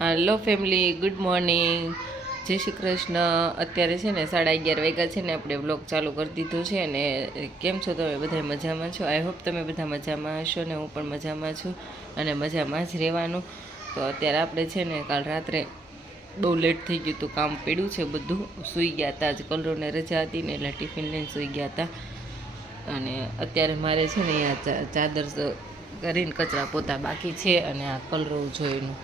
Hello family, good morning, જય શ્રી કૃષ્ણ। અત્યારે છે ને 11:30 વાગ્યા છે ને આપણે વ્લોગ ચાલુ કરી દીધો છે। અને કેમ છો તમે બધા? મજામાં છો? આઈ હોપ તમે બધા મજામાં હશો ને હું પણ મજામાં છું અને મજામાં જ રહેવાનું। તો અત્યારે આપણે છે ને કાલ રાત્રે બહુ લેટ થઈ ગયું હતું, કામ પડ્યું છે બધું, સૂઈ ગયા હતા। આજ કલરોને રજા હતી ને એટલે ટિફિન લઈને સૂઈ ગયા હતા। અને અત્યારે મારે છે ને અહીંયા ચાદર કરીને કચરા પોતા બાકી છે અને આ કલરો જોઈનું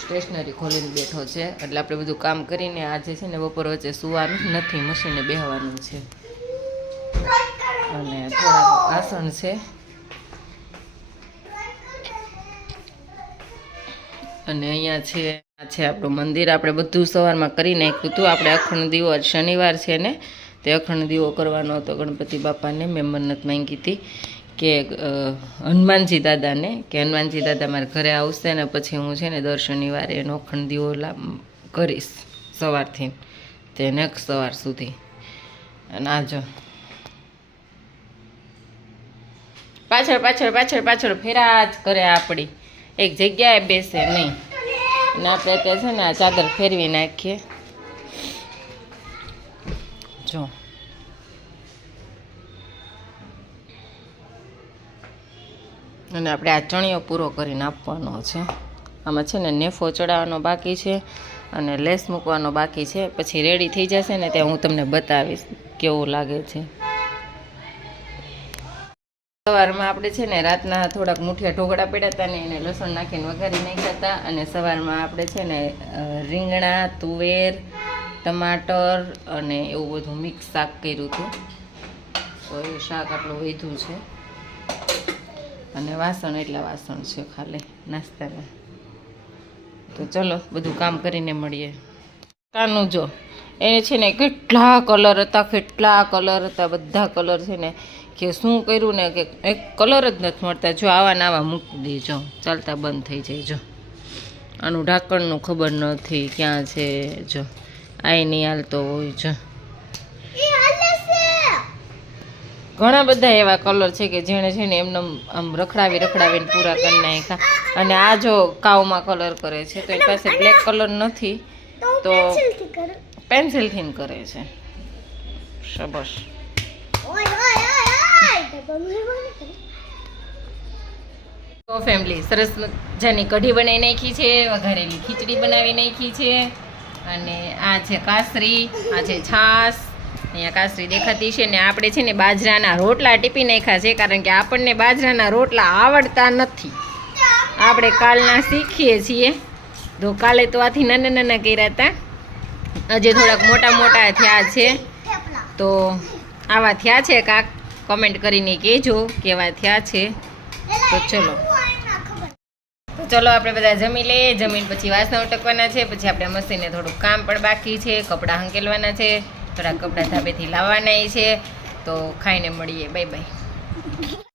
સ્ટેશનરી ખોલીને બેઠો છે। એટલે આપણે બધું કામ કરીને આજે છે ને બપોર વચ્ચે સુવાનું નથી, મશીને બેહવાનું છે। અને થોડાક વાસણ છે અને અહીંયા છે આપણું મંદિર। આપણે બધું સવારમાં કરી નાખ્યું હતું। આપણે અખંડ દીવો, શનિવાર છે ને તે અખંડ દીવો કરવાનો હતો ગણપતિ બાપાને। મેં મન્નત માંગી હતી કે હનુમાનજી દાદાને, કે હનુમાનજી દાદા મારા ઘરે આવશે ને પછી હું છે ને દર શનિવારે એનો અખંડ દીવો કરીશ સવારથી તે નેક્સ્ટ સવાર સુધી। અને આજો પાછળ પાછળ પાછળ પાછળ ફેરા જ કરે, આપણી એક જગ્યાએ બેસે નહીં। અને આપણે ત્યાં છે ને આ ચાદર ફેરવી નાખીએ જો। અને આપણે આ ચણિયો પૂરો કરીને આપવાનો છે। આમાં છે ને નેફો ચડાવવાનો બાકી છે અને લેસ મૂકવાનો બાકી છે। પછી રેડી થઈ જશે ને ત્યાં હું તમને બતાવીશ કેવું લાગે છે। સવારમાં આપણે છે ને રાતના થોડાક મુઠિયા ઢોકળા પડ્યા હતા ને એને લસણ નાખીને વઘારી નાખ્યા હતા। અને સવારમાં આપણે છે ને રીંગણા, તુવેર, ટમાટર અને એવું બધું મિક્સ શાક કર્યું હતું। તો એ શાક આટલું વધ્યું છે અને વાસણ એટલા વાસણ છે ખાલી નાસ્તાના। તો ચલો બધું કામ કરીને મળીએ। કાનું જો એને છે ને કેટલા કલર હતા, બધા કલર છે ને કે શું કર્યું ને કે એક કલર જ નથી મળતા। જો આવા ને આવા મૂકી દેજો, ચાલતા બંધ થઈ જાય। જો આનું ઢાંકણનું ખબર નથી ક્યાં છે, જો આઈ નહીં હાલતો હોય। જો ઘણા બધા એવા કલર છે કે જેણે છે ને એમને આમ રખડાવીને પૂરા કરી નાખ્યા। અને આ જો કાવમાં કલર કરે છે તો એની પાસે બ્લેક કલર નથી તો પેન્સિલથી કરે છે। શાબાશ। તો ફેમિલી સરસ મજાની કઢી બનાવી નાખી છે, વઘારેલી ખીચડી બનાવી નાખી છે। અને આ છે કાસરી, આ છે છાશ, અહીંયા કાસરી દેખાતી છે ને। આપણે છે ને બાજરાના રોટલા ટીપી નાખ્યા છે કારણ કે આપણને બાજરાના રોટલા આવડતા નથી, આપણે કાલના શીખીએ છીએ। તો કાલે તો આથી નાના નાના કર્યા હતા, આજે થોડાક મોટા મોટા થયા છે। તો આવા થયા છે કાક, કમેન્ટ કરીને કહેજો કેવા થયા છે। તો ચલો આપણે બધા જમી લઈએ, જમીન પછી વાસણ ઉટકવાના છે, પછી આપણે મશીને થોડુંક કામ પણ બાકી છે, કપડાં હંકેલવાના છે, થોડાક કપડાં ધાબેથી લાવવાના છે। તો ખાઈને મળીએ, બાય બાય।